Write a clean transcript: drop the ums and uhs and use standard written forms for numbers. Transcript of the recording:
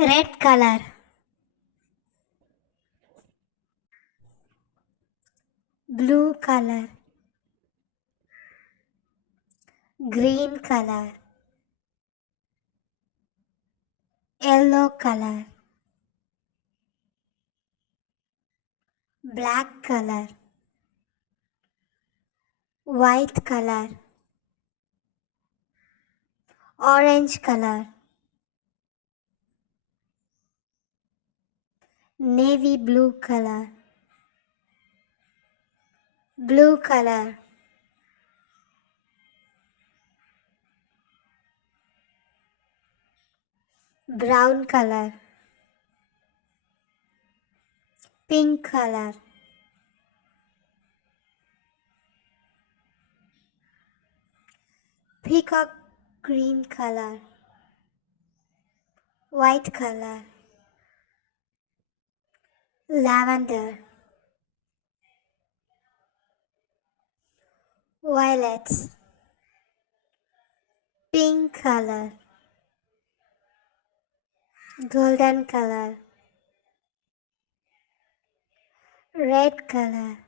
red color, blue color, green color, yellow color, black color, white color, orange color, navy blue color, blue color, brown color, pink color, peacock green color, white color, lavender, violets, pink color, golden color, red color,